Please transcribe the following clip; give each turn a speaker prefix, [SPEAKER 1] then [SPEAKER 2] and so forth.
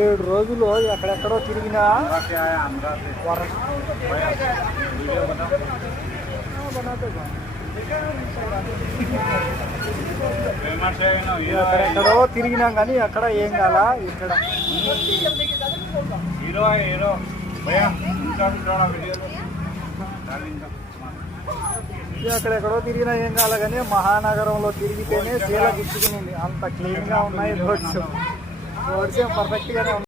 [SPEAKER 1] ఏడు రోజులు ఎక్కడెక్కడో తిరిగినా ఎక్కడెక్కడో తిరిగినాం కానీ ఎక్కడ ఏం కాల ఇక్కడ.
[SPEAKER 2] Hero
[SPEAKER 1] hero. తిరిగినా ఏం కాల కానీ మహానగరంలో తిరిగితేనే చీల గుచ్చుకునింది అంత క్లీన్గా ఉన్నాయి రోడ్స్ రోడ్స్ ఏం పర్ఫెక్ట్గానే ఉన్నాయి